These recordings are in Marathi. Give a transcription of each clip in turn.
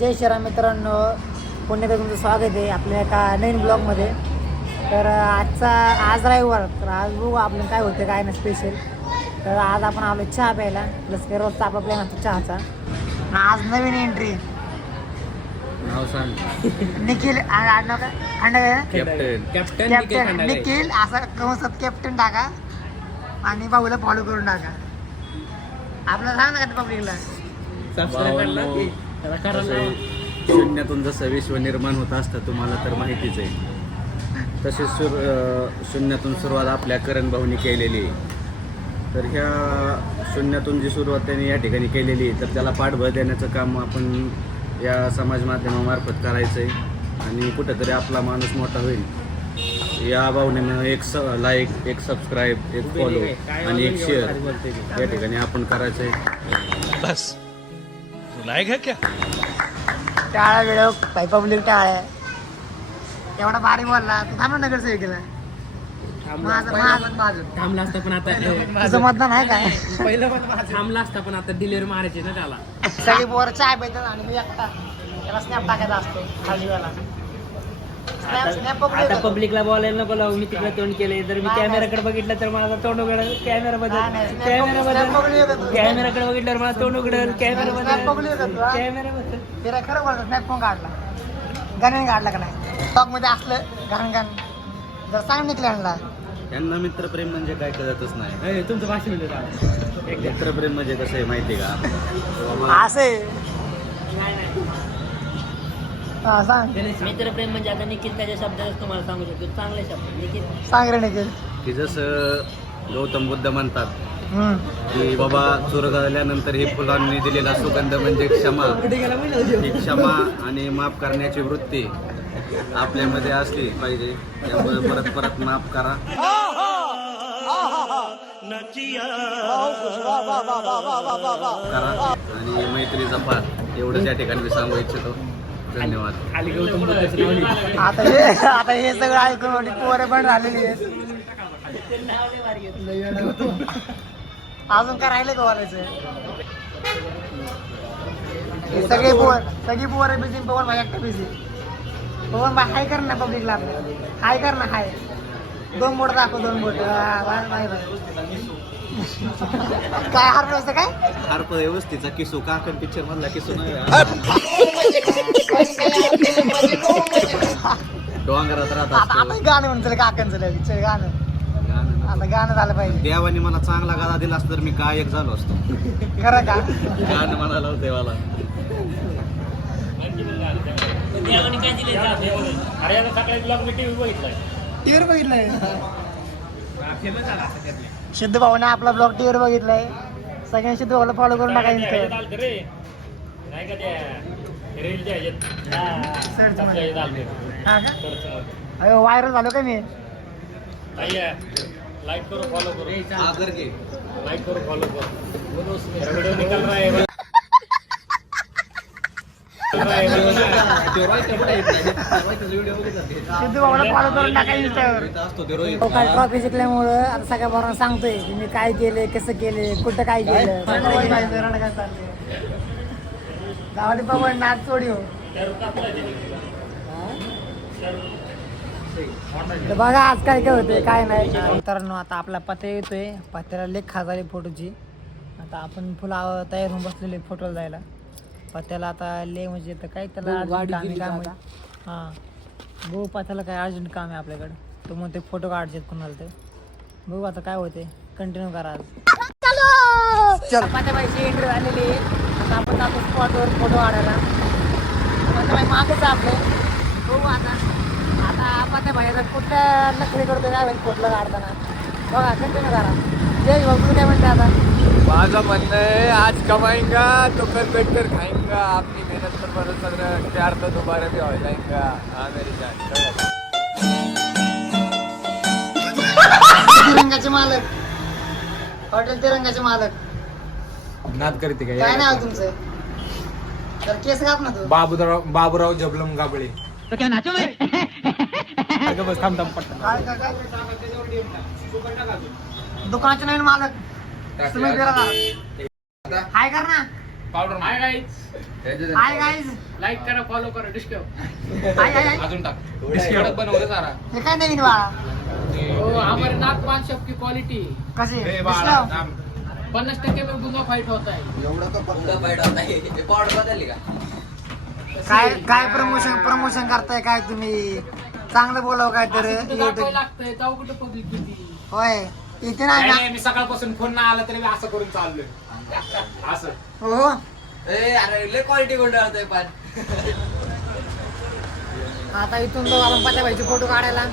जय श्रीराम मित्रांनो, पुन्हा एकदा तुमचं स्वागत आहे आपल्या एका नवीन ब्लॉगमध्ये. तर आज रविवार, तर आज बघू आपलं काय होतं काय ना स्पेशल. तर आज आपण आलो चहा प्यायला, प्लस रोजचा आपला प्लॅन असतो चहाचा. आज नवीन एंट्री नाव सांग. निखिल कॅप्टन निखिल असं कंसात कॅप्टन टाका आणि भाऊला फॉलो करून टाका. आपल्याला सांग ना का पब्लिकला शून्यातून जसं विश्व निर्माण होत असतं तुम्हाला तर माहितीच आहे. तसेच शून्यातून सुरुवात आपल्या करण भाऊनी केलेली आहे. तर ह्या शून्यातून जी सुरुवात त्यांनी या ठिकाणी केलेली आहे, तर त्याला पाठबळ देण्याचं काम आपण या समाज माध्यमामार्फत करायचं आहे आणि कुठंतरी आपला माणूस मोठा होईल या भावनेनं एक लाईक, एक सबस्क्राईब, एक फॉलो आणि एक शेअर या ठिकाणी आपण करायचं आहे. बस लायक है क्या? टाळा वेळ काही पब्लिक टाळ्या एवढा भारी बोलला तू. थांब नगर सेविकेला थांबला असता पण आता तुझं मतदान आहे काय? पहिलं थांबला असता पण आता डिलिव्हरी मारायची ना त्याला. सगळी पोरं चाय पितात आणि मी एकटा त्याला स्नॅप टाकायचा असतो खाली वेळा. आता पब्लिकला बोलायला नको लावू. मी तिकडे तोंड केले तर मी कॅमेराकडे बघितलं तर माझा तोंड उघडेल. कॅमेराकडे बघितल्यावर मला तोंड उघडेल. कॅमेरा तिला खरं बोलतो स्नॅप कोण काढला? गाण्याने काढला का नाही? टॉक मध्ये असलं गाण जर सांग निघल्या यांना मित्रप्रेम म्हणजे काय कळतच नाही. तुमचं भाषण म्हणजे मित्रप्रेम म्हणजे कसं आहे माहिती आहे का? असे हा सांग. मित्रप्रेम म्हणजे आता निखिल त्याच्या शब्दातच तुम्हाला सांगू शकतो. चांगले शब्द निखिल सांग रे निखिल. की जसं गौतम बुद्ध म्हणतात की बाबा चोर झाल्यानंतर ही फुलांनी दिलेला सुगंध म्हणजे क्षमा. ही क्षमा आणि माफ करण्याची वृत्ती आपल्यामध्ये असली पाहिजे. त्यामुळे परत परत माफ करा. आणि मैत्री जपा. एवढं त्या ठिकाणी मी सांगू इच्छितो. धन्यवाद. खाली गौतम बुद्धाचं नाव लिहिलं. आता हे सगळं ऐकून पोरं पण राहिलेली आहे. अजून काय राहिले का बोलायचं? सगळी पोरं बिझी. पवन भाई एकटा बिझी. पवन भाई हाय कर ना पब्लिकला आपल्या. हाय कर ना हाय. 2 बोट दाखव. 2 बोट. काय हार नसतं काय? हार्प व्यवस्थितचा किसू काकण पिक्चर मधला किसू नाही. डोंगरात राहतात. आता गाणं म्हणतो काकांचं पिक्चर गाणं. आता गाणं झालं पाहिजे. देवाने मला चांगला गाणं दिला असतं तर मी गायक झालो असतो. खरं का? गाणं म्हणाला होतं देवाला. टीव्हीवर बघितलंय. सिद्धू भाऊने आपला ब्लॉग टीव्हीवर बघितलाय. सगळ्यांनी सिद्धू भाऊला फॉलो करून टाकायचं. अरे व्हायरल झालो का मी? लाइक करो फॉलो करो. आगर के लाइक करो फॉलो करो. वीडियो निकल रहा है. सिद्धू भाऊला फॉलो करून टाकायचं इंस्टावर. तो काय ट्रॉफी जिंकल्यामुळं आता सगळ्या पोरांना सांगतोय की मी काय केले, कसं केले, कुठं काय केलं. गावात पवन नाच सोडी हो. तर बघा आज काय काय होतंय काय नाही. मित्रांनो आता आपला पत्या येतोय. पत्याला लेख खाजाली फोटोची. आता आपण फुलं तयार होऊन बसलेले फोटोला जायला. पत्याला आता ले म्हणजे तर काय त्याला अर्जंट काम आहे. हां बघू पत्याला काय अर्जंट काम आहे आपल्याकडे. तो मग ते फोटो काढचे कुणाला ते बघू आता काय होते. कंटिन्यू करा आज. चल पत्याबाईची एंट्री झालेली आहे. आता आपण जातो स्पॉटवर फोटो काढायला. पत्याबाई मागच आपलं. बघू आता पत्या भाईचा कुठल्या नखरे करतो काय होईल फोटो काढताना. बघा कंटिन्यू करा. जय भाऊ काय म्हणते आता? माझं म्हणणं आहे आज कमाएंगा तो कल बैठ कर खाएंगा. आपकी मेहनत पर भरोसा रख. प्यार तो दोबारा भी हो जाएगा. हाँ मेरी जान. तिरंगाचे मालक, हॉटेल तिरंगाचे मालक. नाद करते काय नाव तुमचं? तर केस घात ना तू. बाबूराव जबलम गाबळे. बस थांब काय दुकानाचे नवीन मालक. हाय कर ना. पावडर हाय गाईज लाईक करा फॉलो करा डिस्कव हाय अजून टाक डिस्कव बनवलं सारा हे काय नवीन बाळा अमरनाथ पान शॉप की क्वालिटी कसे बाळा 50% में गुंगा फाइट होता है काय प्रमोशन करताय काय तुम्ही चांगलं बोलाव काय तर दाखवायला लागतंय जाऊ कुठं पब्लिक किती होय इथे नाही ना मी सकाळपासून फोन नाही आला तरी मी असं करून चाललोय असं हो क्वालिटी गोंधळतोय पण आता इथून जाऊ आपण पात्याबाईचे फोटो काढायला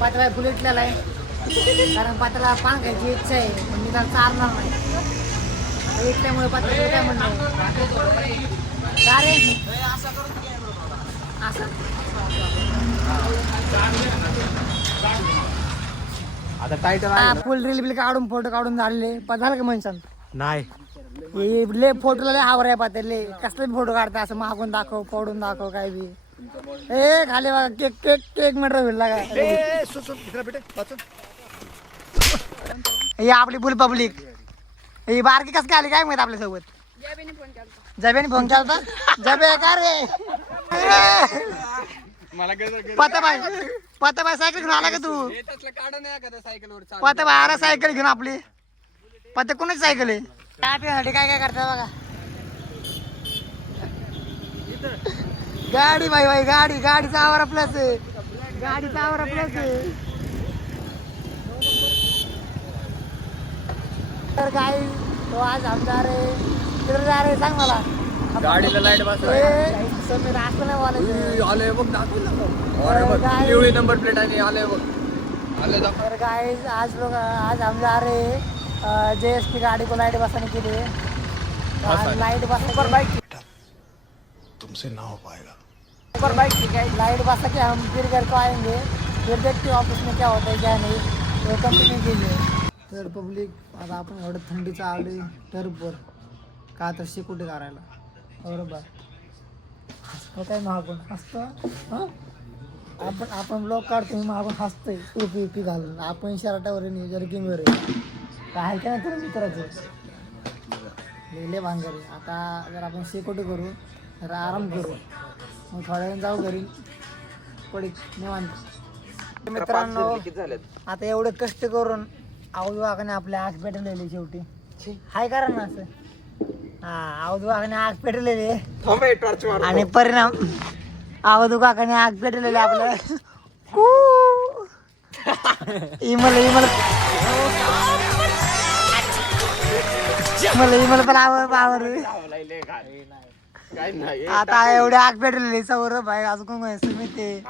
पात्याबाई फुल इटलेला आहे कारण पात्याला पान खायची इच्छा आहे पण मी त्याला चालणार नाही आता इटल्यामुळे पात्याला काय म्हणणं का रे असं आता टायटल फुल रील बिल काढून फोटो काढून झालेले झालं का म्हणसान नाही ले फोटोला लय हावर आहे पात्याले कसले फोटो काढता असं मागून दाखव पडून दाखव काय बी ए खाली बघा केक केक केक मीटर होईल लागा हे आपली फुल पब्लिक ही बारकी कस काय आली काय माहित आपल्या सोबत जबेने फोन केला जबे का रे पताबाई सायकल घेऊन आला का तू पताबाई आला सायकल घेऊन आपली पत्ता कोणाची सायकल आहे काय काय करता बघा गाडी बाई गाडीचा आवार आपलाच आहे गाडीचा आवार आपलाच आहे तर काय तो आज आमदार आहे तिकडे जा रे सांग मला गाडीला लाईट समीर असं नाही बोलायचं आले बघ काय? पिवळी नंबर प्लेट आणि आले बघ आले तर काय आज आमदार आहे JSP गाड़ी को लाइट बसाने के लिए लाइट बसने पर बाइक तुमसे ना हो पाएगा पर बाइक ठीक है लाइट बसा के हम फिर घर को आएंगे फिर देखते हैं ऑफिस में क्या होता है क्या नहीं तो कंटिन्यू कीजिए तर पब्लिक आता आपण एवढं थंडीचं आलोय टर्फवर का तर शेकोटी करायला बरोबर हसतो काय मागून हसतो आपण ब्लॉग काढतो मागून हसतोय टोपी घालून आपण शर्टावर आहे जर्किंगवर आहे काय काय तर मित्राचं लिहिले भांगरे आता जर आपण शेकोटी करू तर आराम करू मग थोड्या वेळ जाऊ घरी पडीक निवांत मित्रांनो आता एवढे कष्ट करून औदवागाने आपल्या आग पेटवलेली शेवटी हाय करा ना असं हा औदवागाने आग पेटवलेली आणि परिणाम औदवागाने आग पेटवलेली आपल्या इमल मला पण आवड आता एवढे आग पेटलेली सौरभ भाई अजून कोण मी ते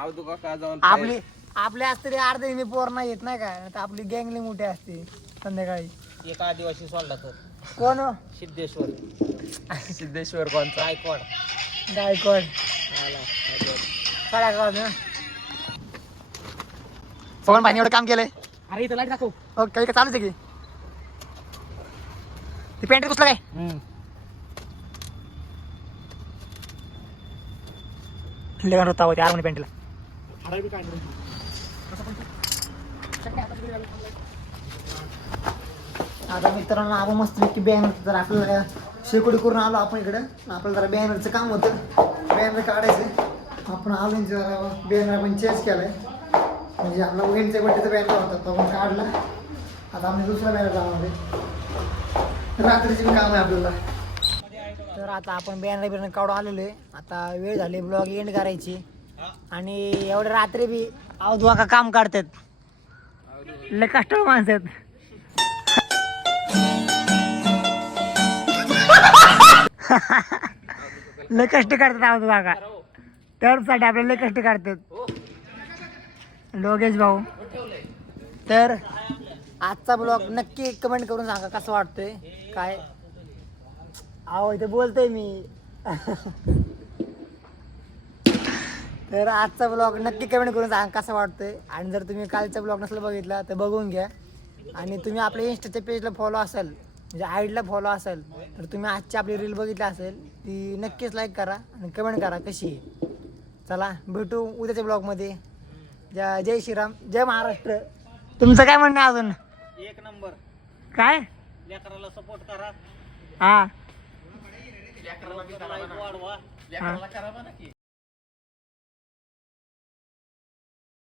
आपली असते ते अर्धे मी पोर नाही येत नाही काय आपली गँगली मोठी असते संध्याकाळी एक आदिवासी सोडला तर कोण सिद्धेश्वर कोणता गायकवाड पवन भाई एवढं काम केलंय अरे इथं लाईट दाखव ओके का चालूच आहे की ती पेंट कुसलं काय लेगन होता होते आर पेंटला आता मित्रांनो आपण मस्त बॅनर जर आपल्याला शेकोटी करून आलो आपण इकडं आपल्याला जरा बॅनरचं काम होतं बॅनर काढायचं आपण आलो जरा बॅनर आपण चेंज केलाय म्हणजे आपला वेणच्या बड्डेचा बॅनर होता तो आपण काढला आता आपण दुसरा बॅनर लावणार आहे रात्रीची काम आहे आपल्याला तर आता आपण बॅनर काढून आलेलो आहे आता वेळ झाली ब्लॉग एंड करायची आणि एवढ्या रात्री बी अवधवा का काम काढतात लय कष्ट माणसं आहेत लय कष्ट करतात अवधवा का त्यासाठी आपल्याला लय कष्ट काढतात लोकेश भाऊ तर आजचा ब्लॉग नक्की कमेंट करून सांगा कसं वाटतोय काय आहो इथे बोलतोय मी तर आजचा ब्लॉग नक्की कमेंट करून सांगा कसा वाटतोय आणि जर तुम्ही कालचा ब्लॉग नसला बघितला तर बघून घ्या आणि तुम्ही आपल्या इंस्टाच्या पेजला फॉलो असाल म्हणजे आयडीला फॉलो असाल तर तुम्ही आजची आपली रील बघितली असेल ती नक्कीच लाईक करा आणि कमेंट करा कशी आहे चला भेटू उद्याच्या ब्लॉगमध्ये जय श्रीराम जय महाराष्ट्र तुमचं काय म्हणणं अजून एक नंबर काय लेकराला सपोर्ट करा हा लेकराला बी करा म्हणा. लेकराला करा म्हणा की